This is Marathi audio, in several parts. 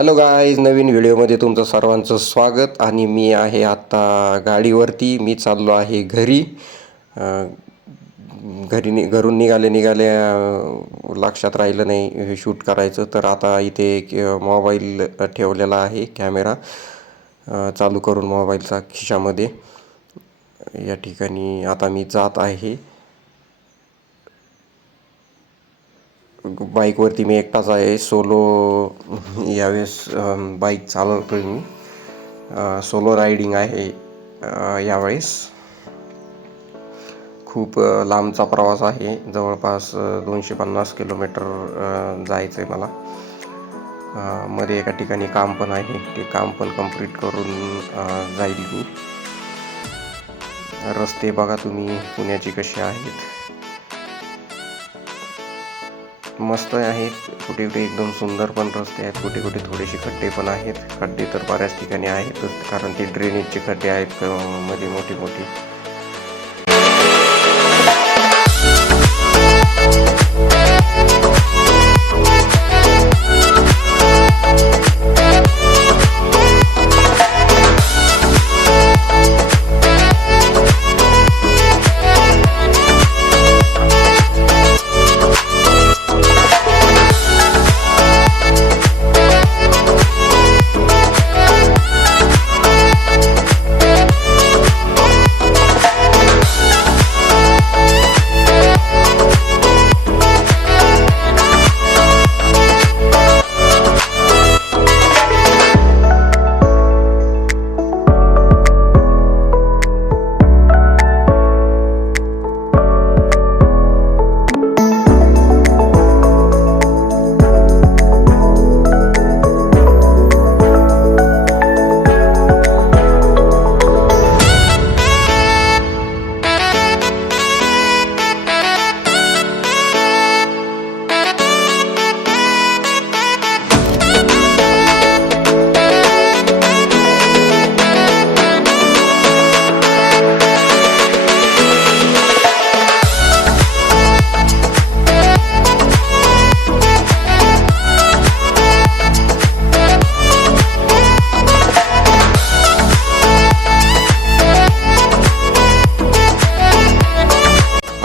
हॅलो गाईज, नवीन व्हिडिओमध्ये तुमचं सर्वांचं स्वागत. आणि मी आहे आत्ता गाडीवरती. मी चाललो आहे घरी. घरून निघाले लक्षात राहिलं नाही हे शूट करायचं. तर आता इथे एक मोबाईल ठेवलेला आहे, कॅमेरा चालू करून मोबाईलचा खिशामध्ये. या ठिकाणी आता मी जात आहे. बाईकवरती मी एकटाच आहे, सोलो. यावेळेस बाईक चालवतो आहे मी. सोलो रायडिंग आहे यावेळेस. खूप लांबचा प्रवास आहे, जवळपास 250 किलोमीटर जायचं आहे मला. मध्ये एका ठिकाणी काम पण आहे, ते काम पण कंप्लीट करून जाईल मी. रस्ते बघा तुम्ही पुण्याचे कसे आहेत, मस्त आहेत. कुठे कुठे एकदम सुंदर पण रस्ते आहेत, कुठे कुठे थोडेसे खड्डे पण आहेत. खड्डे तर बऱ्याच ठिकाणी आहेतच, कारण ते ड्रेनेजचे खड्डे आहेत मध्ये मोठे मोठे.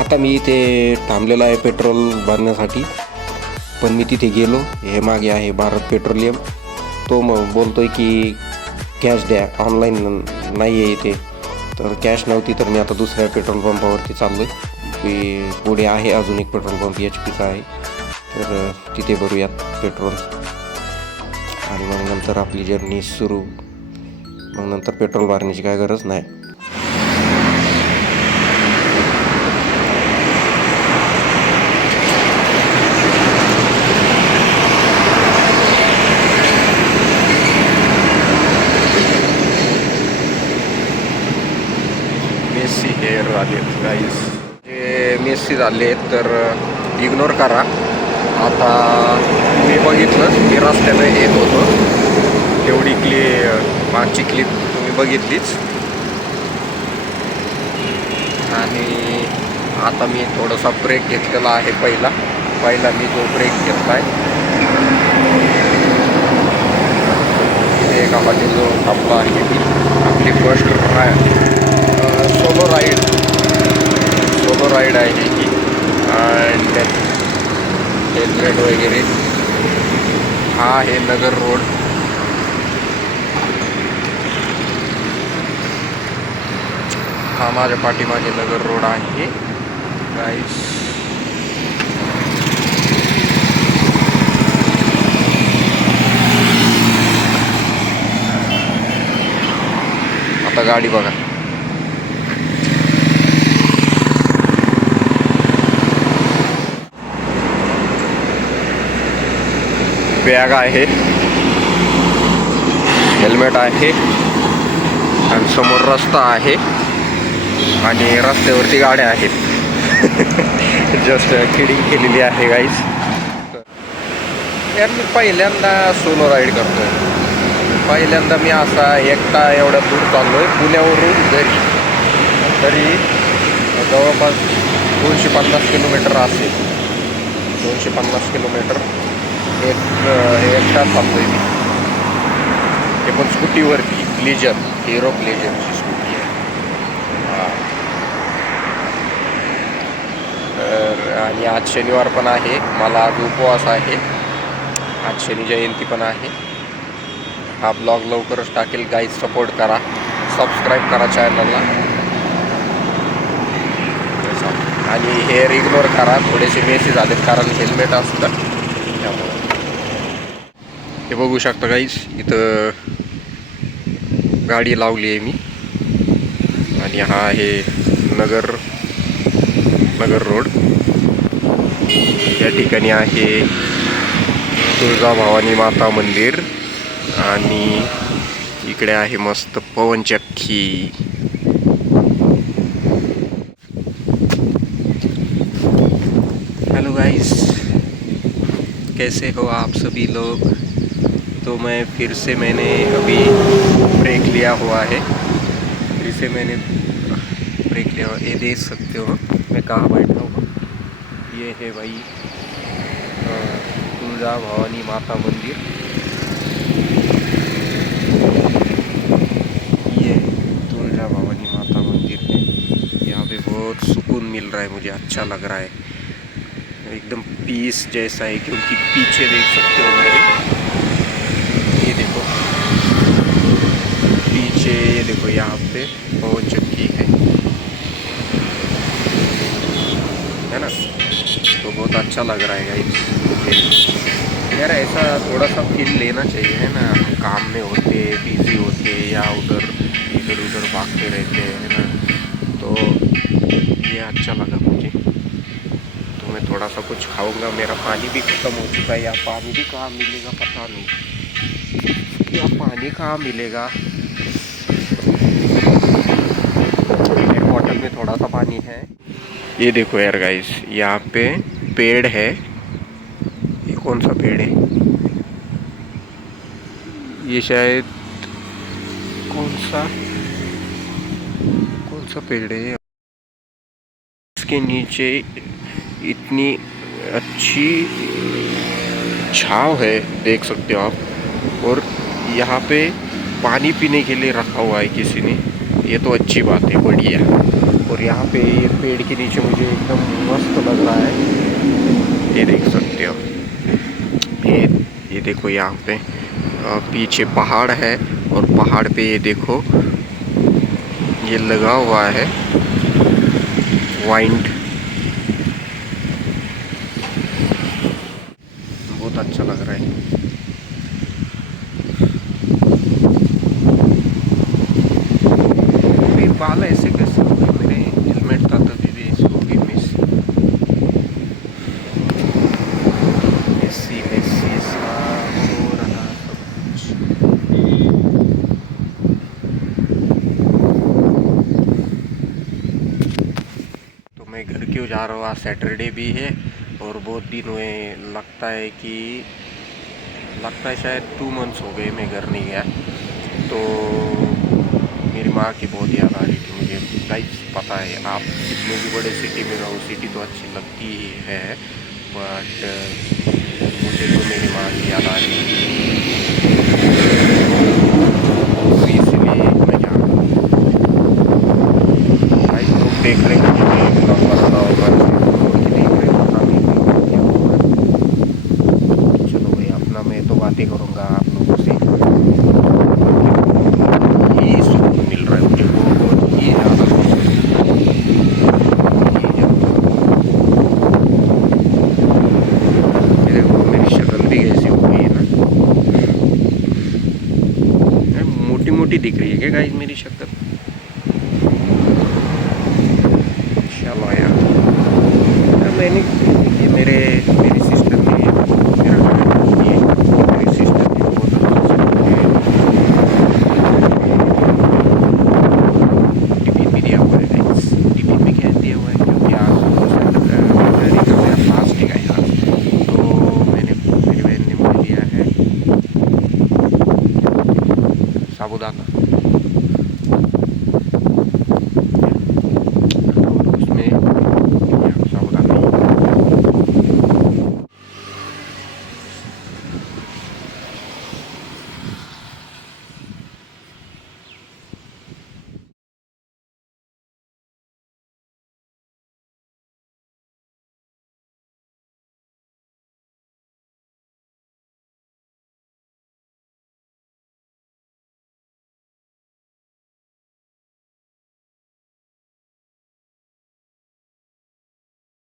आता मी इथे थांबलेलो आहे पेट्रोल भरण्यासाठी. पण मी तिथे गेलो, हे मागे आहे भारत पेट्रोलियम. तो मग बोलतोय की कॅश द्या, ऑनलाईन नाही आहे इथे. तर कॅश नव्हती, तर मी आता दुसऱ्या पेट्रोल पंपावरती चाललो आहे. पुढे आहे अजून एक पेट्रोल पंप, HP चा आहे. तर तिथे भरूयात पेट्रोल आणि मग नंतर आपली जर्नी सुरू. मग नंतर पेट्रोल भरण्याची काय गरज नाही. मेस्सी हेअर आले गाईस, जे मेस्सी झाले आहेत तर इग्नोर करा. आता मी बघितलं, मी रस्त्यानं येत होतो, तेवढी मागची क्लिप तुम्ही बघितलीच. आणि आता मी थोडासा ब्रेक घेतलेला आहे. पहिला मी जो ब्रेक घेतला आहे, एका हॉटेलजवळ थांबलो आहे. मी आपली फर्स्ट सोलो राईड आहे ही. अँड हेल्मेट वगैरे. हा आहे नगर रोड. हा माझ्या पाठीमागे नगर रोड आहे गाईस. आता गाडी बघा, बॅग आहे, हेल्मेट आहे, आणि समोर रस्ता आहे, आणि रस्त्यावरती गाड्या आहेत. जस्ट किडिंग केलेली आहे गाईज. यार मी पहिल्यांदा सोलो राईड करतोय. पहिल्यांदा मी असा एकटा एवढा दूर चाललो आहे पुण्यावरून घरी. तरी जवळपास 250 किलोमीटर असेल. 250 किलोमीटर एकटा चाललो आहे मी. ते पण स्कूटीवरती प्लेजर, हिरो प्लेजरची स्कूटी आहे. हां. तर आणि आज शनिवार पण आहे, मला आज उपवास आहे. आज शनी जयंती पण आहे. हा ब्लॉग लवकरच टाकेल. गाईज सपोर्ट करा, सबस्क्राईब करा चॅनलला आणि हेअर इग्नोर करा. थोडेसे मेसेज आले कारण हेल्मेट असतं त्यामुळे. हे बघू शकता गाईज, इथं गाडी लावली आहे मी आणि हा आहे नगर रोड. या ठिकाणी आहे तुळजाभवानी माता मंदिर आणि इकडे आहे मस्त पवनचक्की. हेलो गाइस, कैसे हो आप सभी लोग? तो मैं फिर से मैंने अभी ब्रेक लिया हुआ है. फिर से मैंने ब्रेक लिया हुआ. ये देख सकते हो मैं कहाँ बैठा हूँ. ये है भाई तुलजा भवानी माता मंदिर. ये तुलजा भवानी माता मंदिर है. यहाँ पे बहुत सुकून मिल रहा है, मुझे अच्छा लग रहा है. एकदम पीस जैसा है क्योंकि पीछे देख सकते हो मेरे, ये देखो पीछे, ये देखो यहाँ पे पवन चक्की है ना. तो बहुत अच्छा लग रहा है गाइस. यार ऐसा थोड़ा सा फील लेना चाहिए है ना. हम काम में होते, बिजी होते या इधर उधर भागते रहते हैं ना. तो ये अच्छा लगा मुझे. तो मैं थोड़ा सा कुछ खाऊंगा. मेरा पानी भी ख़त्म हो चुका है. या पानी भी कहाँ मिलेगा पता नहीं. या पानी कहाँ मिलेगा. मेरे बॉटल में थोड़ा सा पानी है. ये देखो यार गाइस, यहाँ पे पेड़ है. ये कौन सा पेड़ है? ये शायद कौन सा पेड़ है. इसके नीचे इतनी अच्छी छांव है, देख सकते हो आप. और यहाँ पे पानी पीने के लिए रखा हुआ है किसी ने. ये तो अच्छी बात है, बढ़िया. और यहाँ पे ये पेड़ के नीचे मुझे एकदम मस्त लग रहा है. ये देख सकते हो. ये देखो यहाँ पे पीछे पहाड़ है और पहाड़ पे ये देखो ये लगा हुआ है वाइंड. बहुत अच्छा लग रहा है. मेरे बाल ऐसे कैसे हो गए. मेरे हेलमेट था तभी भी ऐसे हो गई मिस. मेसी सा हो रहा सब कुछ. तो मैं घर क्यों जा रहा हूँ. आज सैटरडे भी है और बहुत दिन हुए. लगता है शायद 2 मंथ्स हो गए मैं घर नहीं गया. तो मेरी माँ की बहुत याद आ रही थी मुझे. गाइस पता है, आप कितने भी बड़े सिटी में रहो, सिटी तो अच्छी लगती ही है, बट मुझे तो मेरी माँ की याद आ रही थी. तो इसलिए मैं जा रहा हूँ. भाई लोग देख रहे हैं कि ब्लॉग बना रहा होगा, देख रहे होगा. चलो भाई अपना, मैं तो बातें करूँगा आप लोगों से. ये सुकून मिल रहा है मुझे बहुत ही ज़्यादा. देखो मेरी शक्ल भी कैसी हो गई है ना. मोटी मोटी दिख रही है क्या गाइस मेरी शक्ल. चलो यार, मैंने ये मेरी सिस्टर ने मेरी सिस्टर ने बहुत टिफिन भी दिया हुआ है गाइस. टिफिन में क्या दिया हुआ है क्योंकि आज मेरा प्लास्टिक आया, तो मेरी बहन ने मुझे दिया है साबुदाना.